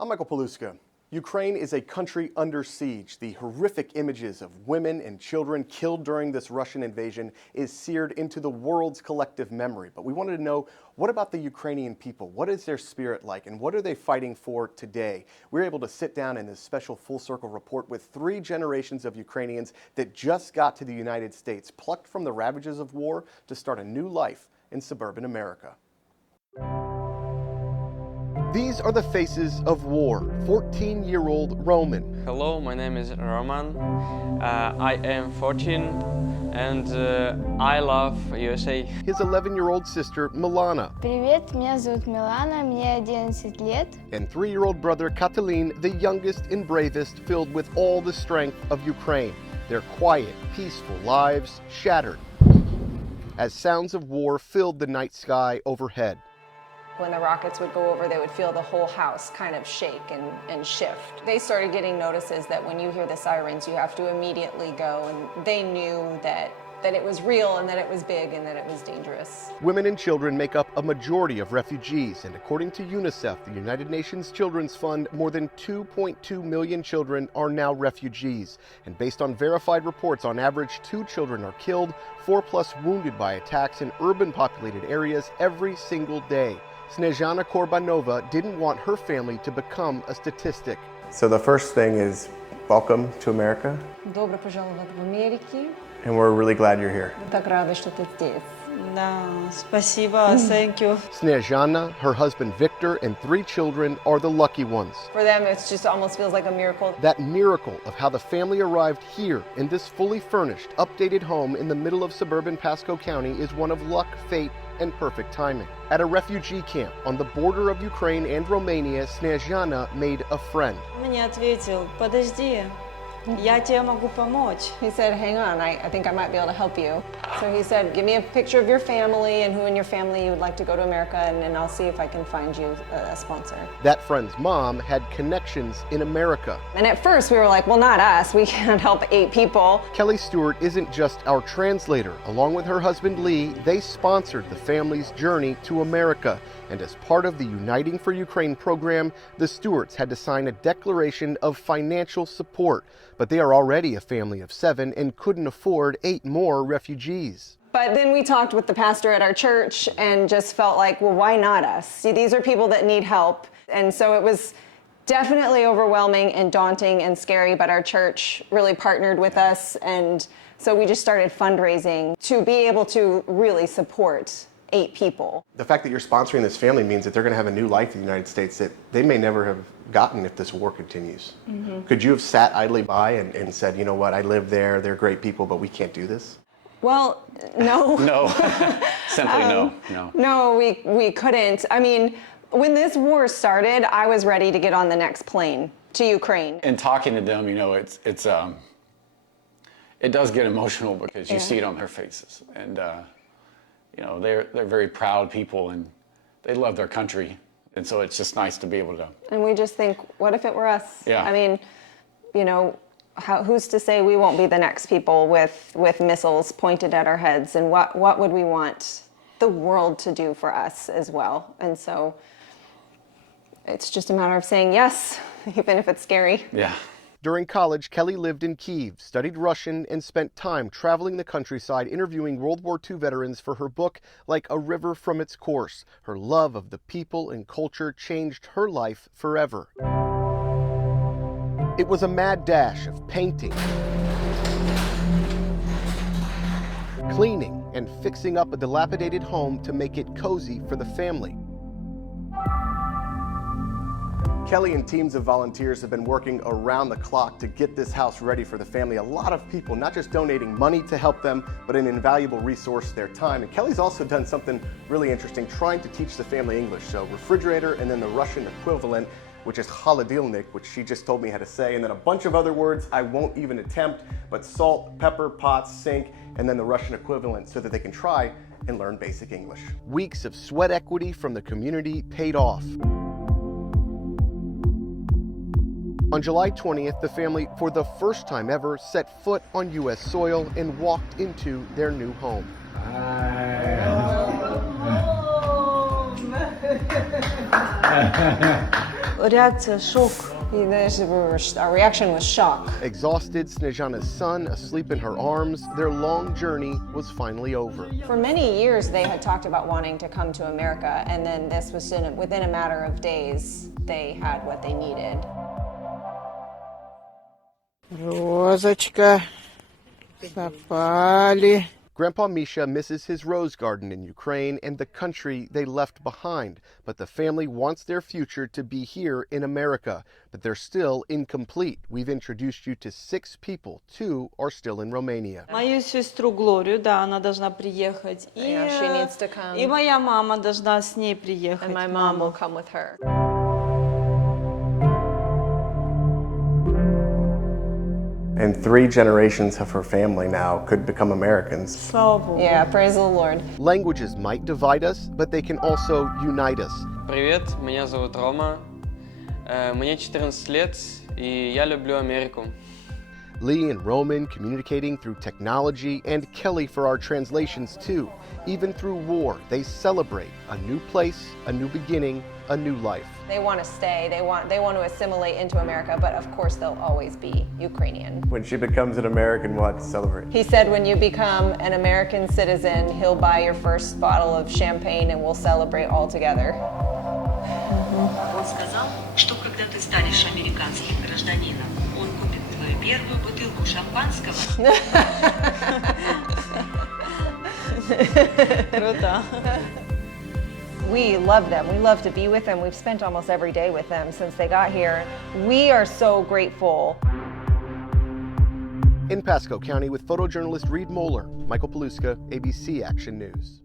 I'm Michael Paluska. Ukraine is a country under siege. The horrific images of women and children killed during this Russian invasion is seared into the world's collective memory. But we wanted to know, what about the Ukrainian people? What is their spirit like, and what are they fighting for today? We're able to sit down in this special full circle report with 3 generations of Ukrainians that just got to the United States, plucked from the ravages of war to start a new life in suburban America. These are the faces of war. 14-year-old Roman. Hello, my name is Roman. I am 14 and I love USA. His 11-year-old sister Milana. Привет, меня зовут Милана, мне 11 лет. And 3-year-old brother Katalin, the youngest and bravest, filled with all the strength of Ukraine. Their quiet, peaceful lives shattered as sounds of war filled the night sky overhead. When the rockets would go over, they would feel the whole house kind of shake and shift. They started getting notices that when you hear the sirens, you have to immediately go, and they knew that it was real and that it was big and that it was dangerous. Women and children make up a majority of refugees, and according to UNICEF, the United Nations Children's Fund, more than 2.2 million children are now refugees. And based on verified reports, on average, 2 children are killed, 4+ wounded by attacks in urban populated areas every single day. Snezhana Korbanova didn't want her family to become a statistic. So the first thing is, welcome to America. Добро пожаловать в Америку. And we're really glad you're here. Так рада, что ты здесь. Да, спасибо, thank you. Snezhana, her husband Victor, and 3 children are the lucky ones. For them, it just almost feels like a miracle. That miracle of how the family arrived here in this fully furnished, updated home in the middle of suburban Pasco County is one of luck, fate, and perfect timing. At a refugee camp on the border of Ukraine and Romania, Snezhana made a friend. Мне ответил, подожди, я тебе могу помочь. He said, hang on, I think I might be able to help you. So he said, give me a picture of your family and who in your family you would like to go to America, and I'll see if I can find you a sponsor. That friend's mom had connections in America. And at first we were like, well, not us, we can't help 8 people. Kelly Stewart isn't just our translator. Along with her husband Lee, they sponsored the family's journey to America. And as part of the Uniting for Ukraine program, the Stewarts had to sign a declaration of financial support. But they are already a family of 7 and couldn't afford 8 more refugees. But then we talked with the pastor at our church and just felt like, well, why not us? See, these are people that need help. And so it was definitely overwhelming and daunting and scary, but our church really partnered with us. And so we just started fundraising to be able to really support 8 people. The fact that you're sponsoring this family means that they're going to have a new life in the United States that they may never have gotten if this war continues. Mm-hmm. Could you have sat idly by and said, you know what, I live there, they're great people, but we can't do this? Well, no. No, simply no. No, we couldn't. I mean, when this war started, I was ready to get on the next plane to Ukraine. And talking to them, you know, it does get emotional because you see it on their faces. And you know, they're very proud people and they love their country. And so it's just nice to be able to. And we just think, what if it were us? Yeah. I mean, you know, who's to say we won't be the next people with missiles pointed at our heads? And what would we want the world to do for us as well? And so it's just a matter of saying yes, even if it's scary. Yeah. During college, Kelly lived in Kyiv, studied Russian, and spent time traveling the countryside interviewing World War II veterans for her book, Like a River from Its Course. Her love of the people and culture changed her life forever. It was a mad dash of painting, cleaning, and fixing up a dilapidated home to make it cozy for the family. Kelly and teams of volunteers have been working around the clock to get this house ready for the family. A lot of people not just donating money to help them, but an invaluable resource, their time. And Kelly's also done something really interesting, trying to teach the family English. So refrigerator, and then the Russian equivalent, which is холодильник, which she just told me how to say, and then a bunch of other words I won't even attempt, but salt, pepper, pots, sink, and then the Russian equivalent so that they can try and learn basic English. Weeks of sweat equity from the community paid off. On July 20th, the family, for the first time ever, set foot on U.S. soil and walked into their new home. Реакція шок. Our reaction was shock. Exhausted, Snezhana's son, asleep in her arms, their long journey was finally over. For many years, they had talked about wanting to come to America, and then this was within a matter of days, they had what they needed. Розочка, запали. Grandpa Misha misses his rose garden in Ukraine and the country they left behind, but the family wants their future to be here in America, but they're still incomplete. We've introduced you to 6 people. 2 are still in Romania. Мою сестру Глорию, да, она должна приехать. Yeah, she needs to come. И моя мама должна с ней приехать. And my mom will come with her. And 3 generations of her family now could become Americans. Слава Богу. Yeah, praise the Lord. Languages might divide us, but they can also unite us. Привет, меня зовут Рома, мне 14 лет, и я люблю Америку. Lee and Roman communicating through technology, and Kelly for our translations too. Even through war, they celebrate a new place, a new beginning, a new life. They want to stay, they want to assimilate into America, but of course they'll always be Ukrainian. When she becomes an American, we'll have to celebrate. He said when you become an American citizen, he'll buy your first bottle of champagne and we'll celebrate all together. Он сказал, что когда ты станешь американским гражданином, он купит твою первую бутылку шампанского. Круто. We love them. We love to be with them. We've spent almost every day with them since they got here. We are so grateful. In Pasco County with photojournalist Reed Moeller, Michael Paluska, ABC Action News.